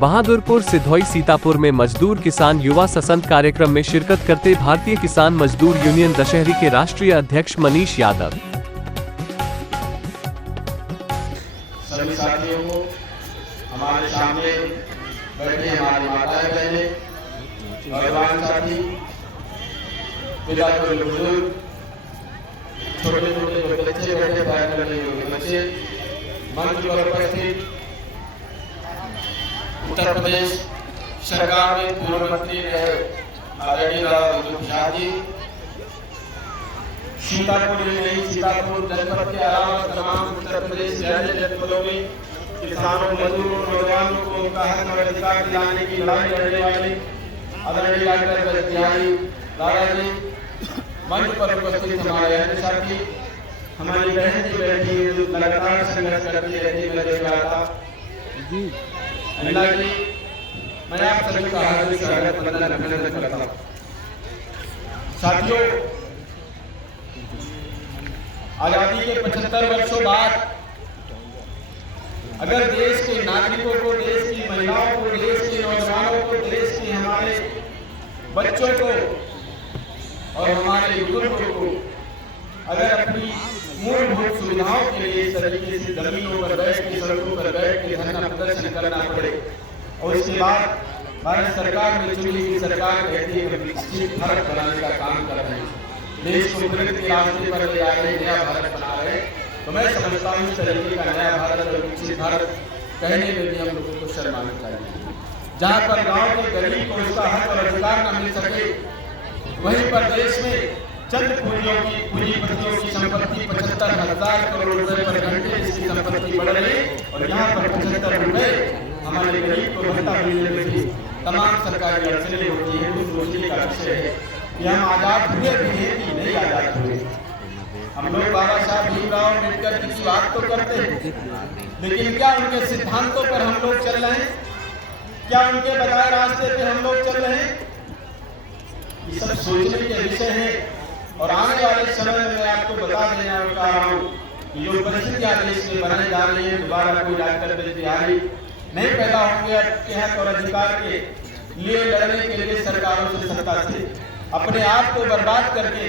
बहादुरपुर सिधौई सीतापुर में मजदूर किसान युवा ससंत कार्यक्रम में शिरकत करते भारतीय किसान मजदूर यूनियन दशहरी के राष्ट्रीय अध्यक्ष मनीष यादव। सभी साथियों को, हमारे सामने बैठे हमारे माताएं बहनें, नौजवान साथी, पिता को बुजुर्ग, छोटे छोटे जो बच्चे बैठे बच्चे, मंच पर उपस्थित उत्तर प्रदेश सरकार में पूर्व मंत्री रहे आदरणीय शाह जी, सीतापुर जनपद के अलावा तमाम उत्तर प्रदेश के अन्य जनपदों में किसानों, मजदूरों, नौजवानों को उनका हक और अधिकार दिलाने की लड़ाई लड़ने वाले आदरणीय डॉक्टर बिहारी दादाजी, मंच पर उपस्थित हमारे अन्य साथी, हमारी बहन जी बैठी लगातार संघर्ष करती रहती है, मैं देख रहा था। अनिला जी, मैं आप सभी का हार्दिक स्वागत अभिनंदन करता हूँ। साथियों, आजादी के 75 वर्षों बाद अगर देश के नागरिकों को, देश की महिलाओं को, देश के नौजवानों को, देश के हमारे बच्चों को और हमारे बुजुर्गों को अगर अपनी मूलभूत सुविधाओं के लिए इस तरीके से जमीनों पर बैठ के, सड़कों पर बैठ के धरना प्रदर्शन करना पड़े और इसके बाद भारत सरकार में चुनी हुई सरकार कहती है कि विकसित भारत बनाने का काम कर रहे हैं, देश को प्रगति के रास्ते पर ले आ रहे, नया भारत बना रहे, तो मैं समझता हूँ इस तरीके का नया भारत और विकसित भारत कहने में भी हम लोगों को शर्माना चाहिए। जहाँ पर गाँव के गरीब को उसका हक और अधिकार न मिल सके, वहीं पर देश में चंद पूंजीपतियों की संपत्ति 75,000 करोड़ रुपए पर घंटे इसकी संपत्ति बढ़ रही और यहाँ पर 75 रुपए हमारे गरीब को भत्ता मिलने में भी तमाम सरकारी अड़चनें होती है। उस सोचने का विषय है कि हम आजाद हुए भी हैं कि नहीं आजाद हुए। हम लोग बाबा साहब भीमराव अम्बेडकर की बात तो करते हैं, लेकिन क्या उनके सिद्धांतों पर हम लोग चल रहे हैं? क्या उनके बताए रास्ते पे हम लोग चल रहे हैं? ये सब सोचने के विषय है। और आने वाले समय में मैं आपको बता देना चाह रहा हूँ कि जो परिस्थितियां देश में बनाई जा रही है, दोबारा कोई डॉक्टर बिहारी नहीं पैदा होंगे के हक और अधिकार के लिए लड़ने के लिए सरकारों से, सत्ता से अपने आप को बर्बाद करके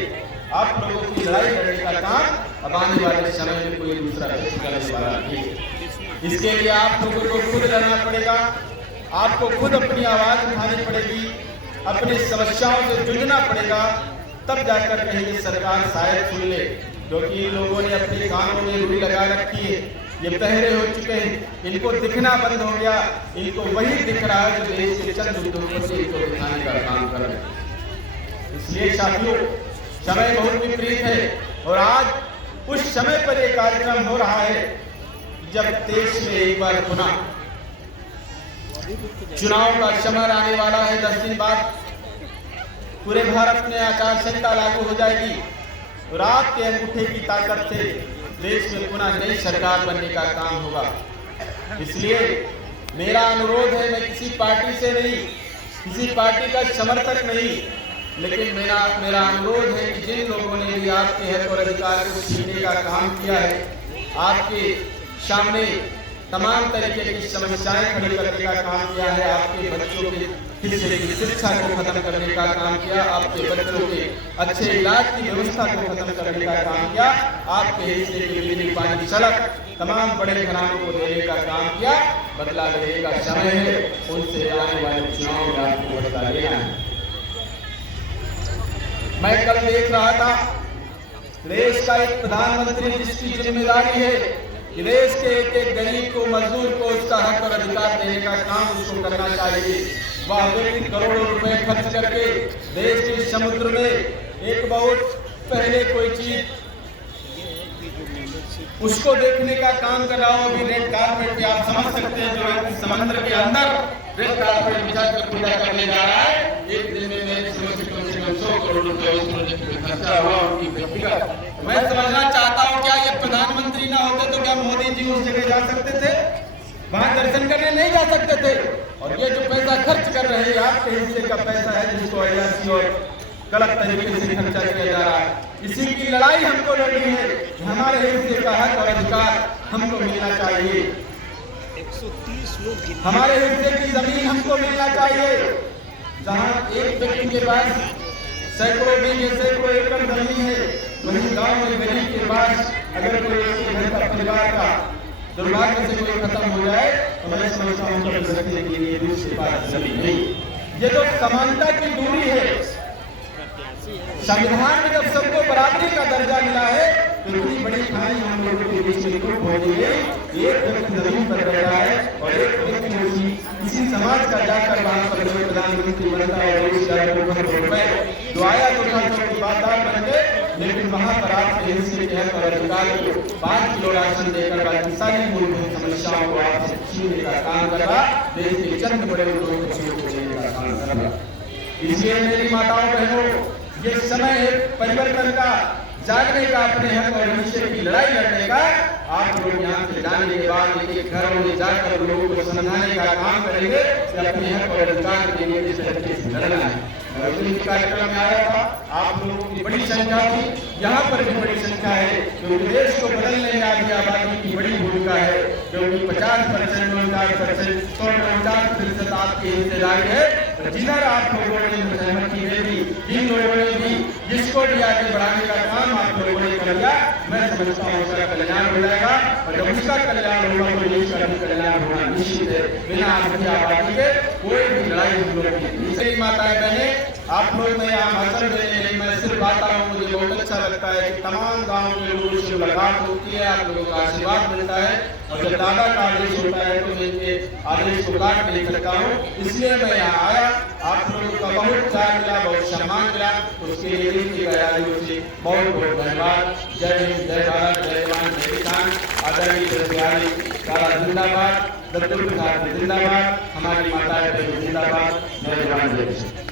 आप लोगों की लड़ाई लड़ने का काम अब आने वाले समय में कोई दूसरा करने वाला नहीं। इसके लिए आप लोगों को खुद लड़ना पड़ेगा, आपको खुद अपनी आवाज उठानी पड़ेगी, अपनी समस्याओं से जूझना पड़ेगा, तब जाकर कहीं सरकार शायद सुन ले, क्योंकि लोगों ने अपने कानों में रुई लगा रखी है, ये बहरे हो चुके हैं, इनको दिखना बंद हो गया, इनको वही दिख रहा है जो देश के चंद उद्योगपति को दिखाने का काम कर रहे हैं। इसलिए साथियों, समय बहुत विपरीत है और आज उस समय पर एक कार्यक्रम हो रहा है जब देश में एक बार पुनः चुनाव का समय आने वाला है। 10 दिन बाद पूरे भारत में आचार संहिता लागू हो जाएगी और आपके अंगूठे की ताकत से देश में पुनः नई सरकार बनने का काम होगा। इसलिए मेरा अनुरोध है, मैं किसी पार्टी से नहीं, किसी पार्टी का समर्थक नहीं, लेकिन मेरा अनुरोध है कि जिन लोगों ने भी आपके हक और अधिकार को छीनने का काम किया है, आपके सामने तमाम तरीके की समस्याएं खड़ी करने का काम किया है, आपके बच्चों के हिस्से की शिक्षा को खत्म करने का काम किया, आपके बच्चों के अच्छे इलाज की व्यवस्था को खत्म करने का काम किया, आपके हिस्से के बिजली, पानी, सड़क तमाम बड़े घरानों को देने का काम किया। बदला लेने का समय है, उनसे आने वाले चुनाव में आपको बदला लेना है। मैं कल देख रहा था, देश का एक प्रधानमंत्री जिसकी जिम्मेदारी है कि देश के एक गरीब को, मजदूर को उसका हक और अधिकार देने का काम उसको करना चाहिए। वह व्यक्ति करोड़ों रुपए खर्च करके देश के समुद्र में एक बहुत पहले कोई चीज उसको देखने का काम कर रहा हो। अभी रेड कार्पेट पे आप समझ सकते हैं, जो समुद्र के अंदर रेड कार्पेट बिछा कर पूजा करने जा रहा है, एक दिन में मेरे समझ से कम 100 करोड़ रुपए उसमें खर्चा हुआ उनकी व्यक्तिगत। मैं समझना चाहता हूँ, क्या ये प्रधानमंत्री ना होते तो क्या मोदी जी उस जगह जा सकते थे? वहां दर्शन करने नहीं जा सकते थे? और ये जो पैसा खर्च कर रहे हैं, आपके हिस्से का पैसा है जिसको अयासी और गलत तरीके से खर्चा किया जा रहा है। इसी की लड़ाई हमको लड़नी है कि हमारे हिस्से का हक और अधिकार हमको मिलना चाहिए। हमारे हिस्से की जमीन हमको मिलना चाहिए। जहाँ एक व्यक्ति के पास सैकड़ों बीघे सैकड़ों एकड़ जमीन है, वहीं गांव में गरीब के पास अगर कोई उसके घर का परिवार का दुर्भाग्य से कोई खत्म हो जाए तो मैं समझता हूँ कि रखने के लिए भी उसके पास जमीन नहीं। ये जो समानता की दूरी है, संविधान में जब सबको बराबरी का दर्जा मिला है तो इतनी बड़ी खाई हम लोगों के बीच में क्यों हो गई है? एक व्यक्ति जमीन पर बैठा है और एक व्यक्ति किसी समाज का जाकर वहां पर प्रधानमंत्री बनता है, जो आया तो बातदार बन गए, लेकिन वहां पर आपके हिस्से के हक और अधिकार को 5 किलो राशन देकर बाकी सारी मूलभूत समस्याओं को आपसे छीनने का काम कर रहा, देश के चंद बड़े लोगों को छीनने का काम कर रहा। इसलिए मेरी माताओं बहनों, ये समय है परिवर्तन का, जागने का, अपने हक और हिस्से की लड़ाई लड़ने का। आप लोग यहाँ से जाने के बाद एक घरों में जाकर लोगों को समझाने का काम करेंगे कि अपने हक और अधिकार के लिए किस तरीके से लड़ना है। कार्यक्रम में आया था, आप लोगों की बड़ी संख्या थी, यहाँ पर भी बड़ी संख्या है, क्योंकि देश को बदलने में आधी आबादी की बड़ी भूमिका है, क्योंकि 50% 49% 49% आपकी हिस्सेदारी है। जिधर आप लोगों ने सहमति दे दी, जिन लोगों ने भी जिसको भी आगे बढ़ाने का काम आप लोगों ने कर लिया, मैं समझता हूँ उसका कल्याण हो जाएगा। और जब उसका कल्याण होगा तो देश का भी कल्याण होना निश्चित है। बिना आधी आबादी के कोई भी लड़ाई हम लोगों की। इसलिए माताएं बहनें, आप लोग मैं यहाँ भाषण देने नहीं, मैं सिर्फ आता हूँ, मुझे बहुत अच्छा लगता है कि तमाम गाँव के लोगों से मुलाकात होती है, आप लोगों का आशीर्वाद मिलता है, और जब दादा का आदेश होता है तो मैं इनके आदेश को काट नहीं सकता हूँ। इसलिए मैं यहाँ आया, आप लोगों का बहुत प्यार मिला, बहुत सम्मान मिला, उसके लिए दिल की गहराइयों से बहुत बहुत धन्यवाद। जय हिंद, जय भारत, जय जवान, जय किसान। आदरणीय बिहारी सारा जिंदाबाद, दत्तू जिंदाबाद, हमारी माताएं जिंदाबाद, जय जवान, जय किसान।